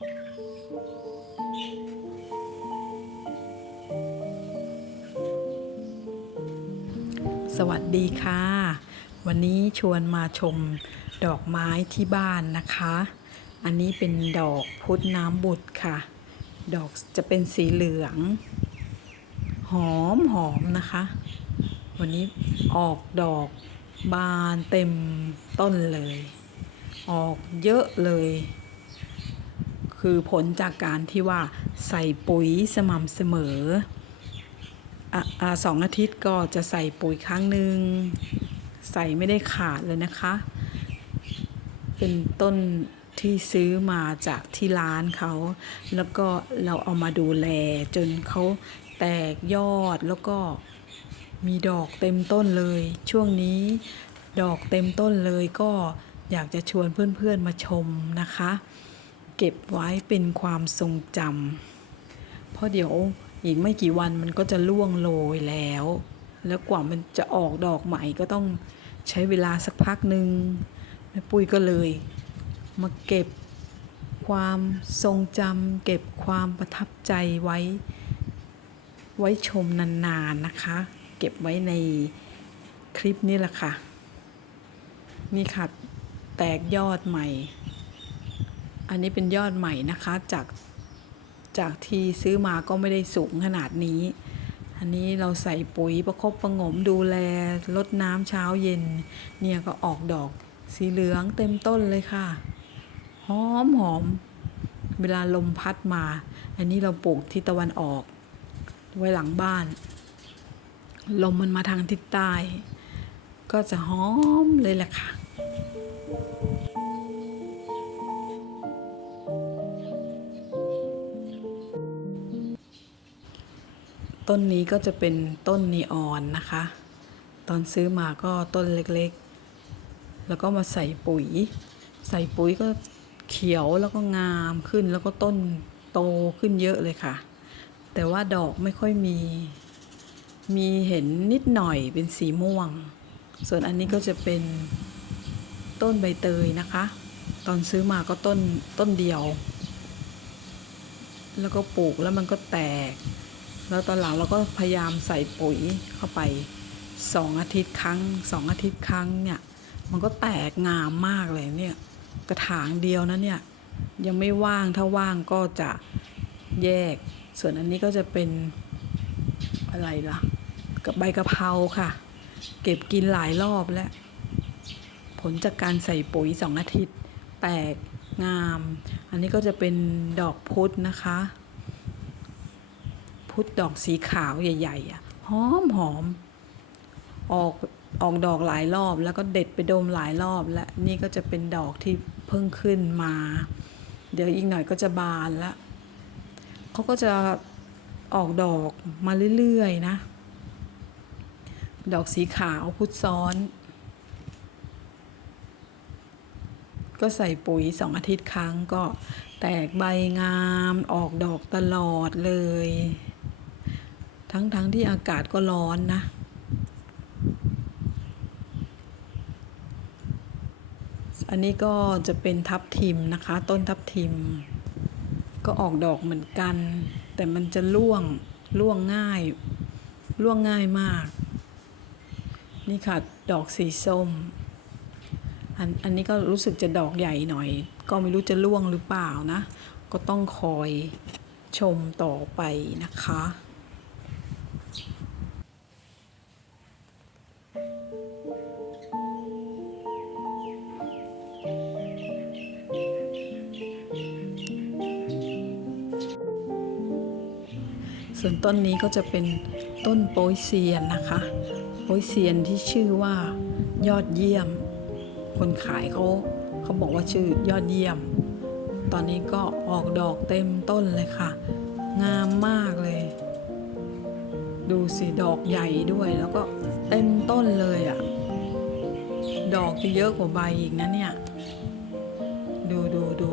สวัสดีค่ะ วันนี้ชวนมาชมดอกไม้ที่บ้านนะคะ อันนี้เป็นดอกพุธน้ำบุตรค่ะ ดอกจะเป็นสีเหลือง หอมหอมนะคะ วันนี้ออกดอกบานเต็มต้นเลย ออกเยอะเลย คือผลจากการที่ว่าใส่ปุ๋ยสม่ำเสมออสองอาทิตย์ก็จะใส่ปุ๋ยครั้งหนึ่งใส่ไม่ได้ขาดเลยนะคะ เป็นต้นที่ซื้อมาจากที่ร้านเขา แล้วก็เราเอามาดูแลจนเขาแตกยอดแล้วก็มีดอกเต็มต้นเลย ช่วงนี้ดอกเต็มต้นเลยก็อยากจะชวนเพื่อนๆมาชมนะคะ เก็บไว้เป็นความทรงจำเพราะเดี๋ยวอีกไม่กี่วันมันก็จะล่วงโรยแล้ว แล้วกว่ามันจะออกดอกใหม่ก็ต้องใช้เวลาสักพักหนึ่งแม่ปุ้ยก็เลย มาเก็บความทรงจำเก็บความประทับใจไว้ ไว้ชมนานๆนะคะ เก็บไว้ในคลิปนี้แหละค่ะ นี่ค่ะ แตกยอดใหม่ อันนี้เป็นยอดใหม่นะคะจากจากที่ซื้อมาก็ไม่ได้สูงขนาดนี้ อันนี้เราใส่ปุ๋ยประคบประงมดูแลลดน้ำเช้าเย็น เนี่ยก็ออกดอกสีเหลืองเต็มต้นเลยค่ะ หอมหอม เวลาลมพัดมา อันนี้เราปลูกทิศตะวันออก ไว้หลังบ้าน ลมมันมาทางทิศใต้ ก็จะหอมเลยแหละค่ะ ต้นนี้ก็จะเป็นต้นนีออนนะคะ ตอนซื้อมาก็ต้นเล็กๆ แล้วก็มาใส่ปุ๋ย ใส่ปุ๋ยก็เขียวแล้วก็งามขึ้นแล้วก็ต้นโตขึ้นเยอะเลยค่ะ แต่ว่าดอกไม่ค่อยมี มีเห็นนิดหน่อยเป็นสีม่วง ส่วนอันนี้ก็จะเป็นต้นใบเตยนะคะ ตอนซื้อมาก็ต้นต้นเดียว แล้วก็ปลูกแล้วมันก็แตก แล้วตอนหลังเราก็พยายามใส่ปุ๋ยเข้าไปสองอาทิตย์ครั้งสองอาทิตย์ครั้งเนี่ยมันก็แตกงามมากเลยเนี่ยกระถางเดียวนะเนี่ยยังไม่ว่างถ้าว่างก็จะแยก ส่วนอันนี้ก็จะเป็นอะไรล่ะกับใบกะเพราค่ะ เก็บกินหลายรอบแล้ว ผลจากการใส่ปุ๋ยสองอาทิตย์ แตกงาม อันนี้ก็จะเป็นดอกพุธนะคะ พุธดอกสีขาวใหญ่ๆอะหอมหอมออกออกดอกหลายรอบ แล้วก็เด็ดไปดมหลายรอบ และนี่ก็จะเป็นดอกที่เพิ่งขึ้นมา เดี๋ยวอีกหน่อยก็จะบานล้วเขาก็จะออกดอกมาเรื่อยๆนะ ดอกสีขาวพุธซ้อน ก็ใส่ปุ๋ยสองอาทิตย์ครั้งก็แตกใบงามออกดอกตลอดเลย ทั้งๆทที่อากาศก็ร้อนนะ อันนี้ก็จะเป็นทับทิมนะคะ ต้นทับทิม ก็ออกดอกเหมือนกัน แต่มันจะร่วงร่วงง่ายร่วงง่ายมาก นี่ค่ะ ดอกสีส้ม อันอันนี้ก็รู้สึกจะดอกใหญ่หน่อย ก็ไม่รู้จะร่วงหรือเปล่านะ ก็ต้องคอยชมต่อไปนะคะ ส่วนต้นนี้ก็จะเป็นต้นโป้ยเซียนนะคะ โป้ยเซียนที่ชื่อว่ายอดเยี่ยม คนขายเขาเขาบอกว่าชื่อยอดเยี่ยม ตอนนี้ก็ออกดอกเต็มต้นเลยค่ะ งามมากเลย ดูสิดอกใหญ่ด้วยแล้วก็เต็มต้นเลยอะ่ะ ดอกจะเยอะกว่าใบอีกนะเนี่ย ดูดูดู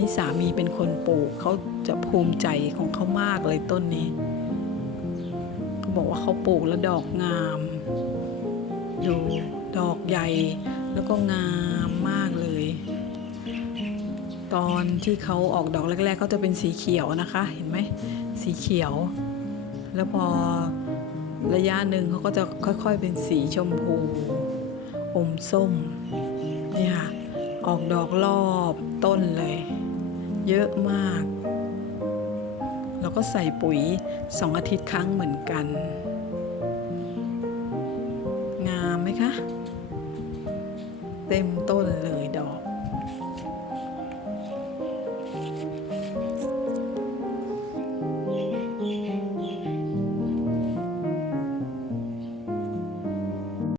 นี้สามีเป็นคนปลูกเขาจะภูมิใจของเขามากเลยต้นนี้เขาบอกว่าเขาปลูกแล้วดอกงาม ดูดอกใหญ่แล้วก็งามมากเลย ตอนที่เขาออกดอกแรกๆเขาจะเป็นสีเขียวนะคะ เห็นไหมสีเขียว แล้วพอระยะหนึ่งเขาก็จะค่อยๆเป็นสีชมพูอมส้มเนี่ยค่ะออกดอกรอบต้นเลย เยอะมากแล้วก็ใส่ปุ๋ยสองอาทิตย์ครั้งเหมือนกัน งามไหมคะ เต็มต้นเลยดอก